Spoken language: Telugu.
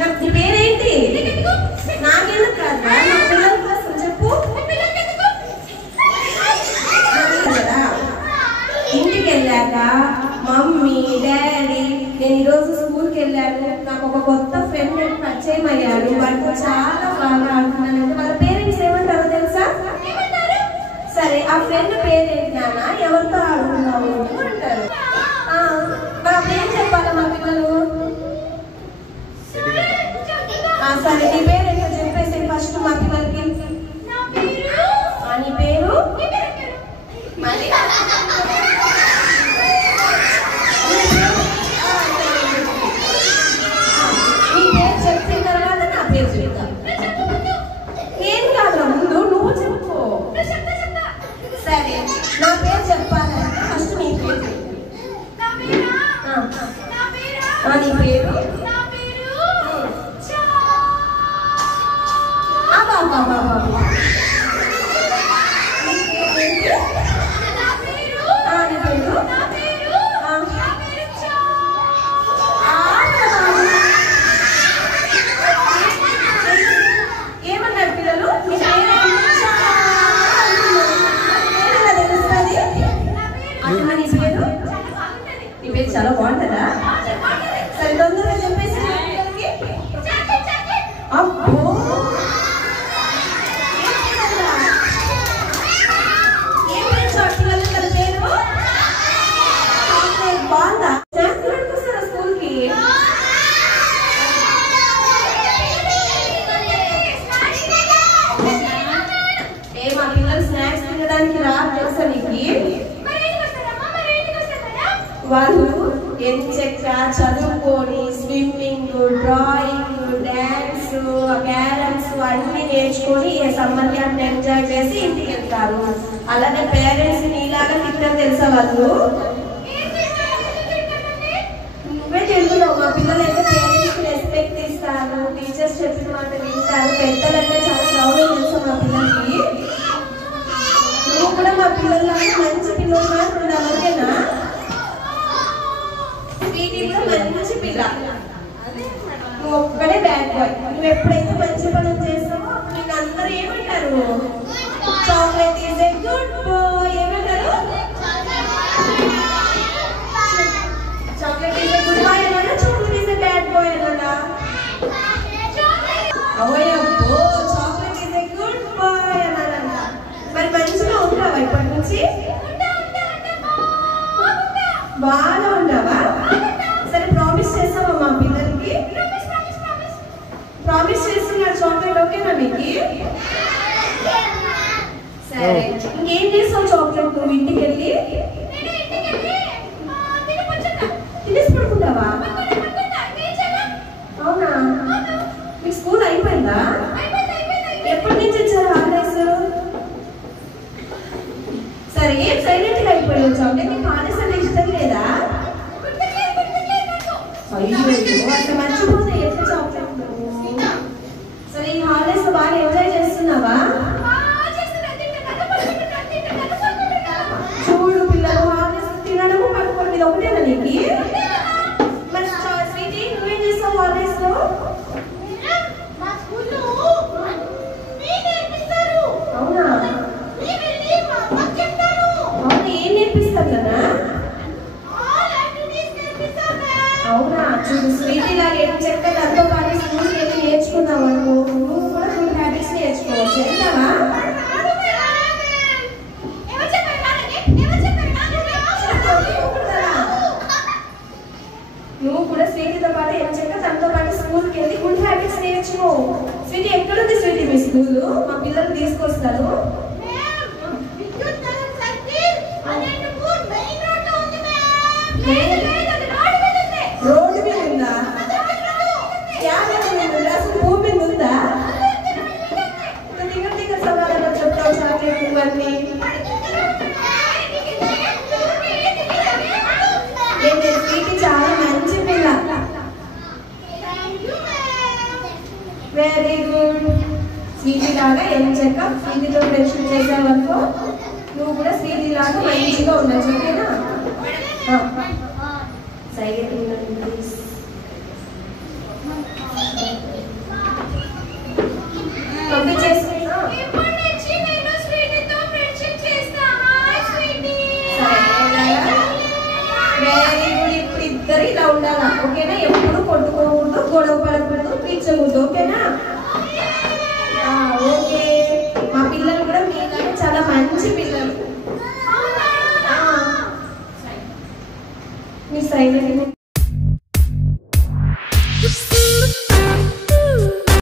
నీ పేరేంటి? నాకెందుకు కాదు, నా పిల్లల కోసం చెప్పు. ఇంటికి వెళ్ళాక మమ్మీ డాడీ నేను ఈరోజు స్కూల్కి వెళ్ళాను, నాకు ఒక కొత్త ఫ్రెండ్ పరిచయం అయ్యాడు, వాడితో చాలా బాగా ఆడుతున్నాను అంటే వాళ్ళ పేరెంట్స్ ఏమంటారో తెలుసా? సరే ఆ ఫ్రెండ్ పేరేంటి నాన్న, ఎవరితో ఆడుతున్నావు అంటారు. మరి అప్పుడు ఏం చెప్పాలా మా పిల్లలు? సరే నీ పేరు ఏంటో చెప్పేసి ఫస్ట్ మా పిల్లలకి. నీ పేరు మరి నీ పేరు చెప్పిన తర్వాత నా పేరు చెప్తా. ఏం కాదు, ముందు నువ్వు చెప్పు. సరే నా పేరు చెప్పాలంటే ఫస్ట్ నీ పేరు. నీ పేరు ఏమన్నారు పిల్లలు? నీ పేరు చాలా బాగుంటుందా? సరే తొందరగా చెప్పేసి అబ్బో బాగుందా? స్కూల్కి మా పిల్లలు స్నాక్స్ తినడానికి రా తెలుసా నీకు? వాళ్ళు ఎంచక్క చదువుకొని స్విమ్మింగ్, డ్రాయింగ్, డాన్స్, క్యారమ్స్ అన్ని నేర్చుకొని సమ్మర్ క్యాంప్ ఎంజాయ్ చేసి ఇంటికి వెళ్తారు. అలాగే పేరెంట్స్ నీలాగా తింటారు తెలుసా వాళ్ళు? నువ్వే చెప్తున్నావు. మా పిల్లలు అయితే పేరెంట్స్ రెస్పెక్ట్ ఇస్తారు, టీచర్స్ చెప్పిన మాట వింటారు, పెద్దలంటే చాలా గౌరవం తెలుసా మా పిల్లలకి. నువ్వు కూడా మా పిల్లల్లాగా మంచి పిల్లలు మాట ఉండాలి, ఓకేనా? వీటిలో మంచి పిల్ల, నువ్వు ఒక్కడే బ్యాడ్ బాయ్. నువ్వు ఎప్పుడైతే మంచి పనులు చేస్తావో అప్పుడు నీకు అందరూ ఏమంటారు? Chocolate is a good boy. ఏమంటారు? Chocolate is a good boy అన్నాడా, chocolate is a bad boy అన్నాడా? అవయబ్బో, chocolate is a good boy అన్నాడంట. మరి మంచిగా ఉంటావా ఇప్పటి నుంచి? బాగా ఉన్నావా? సరే ప్రామిస్ చేస్తావా మా పిల్లలకి? ప్రామిస్ చేస్తున్నా చాక్లెట్ ఓకేనా మీకు? సరే ఇంకేం చేస్తావు చాక్లెట్ నువ్వు ఇంటికి వెళ్ళి? తినేసి పడుకుంటావా? అవునా? మీకు స్కూల్ అయిపోయిందా? ఎప్పటి నుంచి వచ్చారు హాలిడేస్? సరే ఏం సైలెంట్ గా అయిపోయావు చాక్లెట్? నీకు హాలిడేస్ అంటే ఇష్టం లేదా? అయ్యో అట్లా మర్చిపోతే ఎట్లా చాక్లెట్? సరే ఈ హాలిడేస్ బాగా ఎంజాయ్ చేస్తున్నావా? చూడు పిల్లలు, హాలిడేస్ తినడము పడుకోవడం ఇది ఒకటేనా నీకు? మరి స్వీటీ నువ్వేం చేస్తావు హాలిడేస్ లో? అవునా? అవునా, ఏం నేర్పిస్తారు కదా? అవునా? చూడు స్వీటీ లాగా ఏం చెప్తే దాంతో పాటు స్కూల్కి వెళ్ళి నేర్చుకున్నావు అనుకో, నువ్వు కూడా గుడ్ హ్యాబిట్స్ నేర్చుకోవచ్చు. వెళ్తావా? నువ్వు కూడా స్వీటీతో పాటు ఏం చెక్క తనతో పాటు స్కూల్కి వెళ్ళి గుడ్ హ్యాబిట్స్ నేర్చుకో. స్వీటీ ఎక్కడుంది స్వీటీ మీ స్కూల్? మా పిల్లలు తీసుకొస్తారు. రోడ్డు మీద ఉందా? అసలు భూమి మీద ఉందా? టికెట్ టికెట్ సమాధానం చెప్తావు చాక్లెట్ ఇవన్నీ. స్వీటీ చాలా మంచి పిల్ల. Very good. స్వీటీ లాగా ఏం చెక్క స్వీటీతో ఫ్రెండ్షిప్ చేసావనుకో, నువ్వు కూడా స్వీటీ లాగా మంచిగా ఉండొచ్చు, ఓకేనా? Silent please. ఉండాలా, ఓకేనా? ఎప్పుడు కొట్టుకోకూడదు, గొడవ పడకూడదు, పిచ్చకూడదు, ఓకేనా? ఓకే. మా పిల్లలు కూడా మీలాగే చాలా మంచి పిల్లలు. మీ సైన్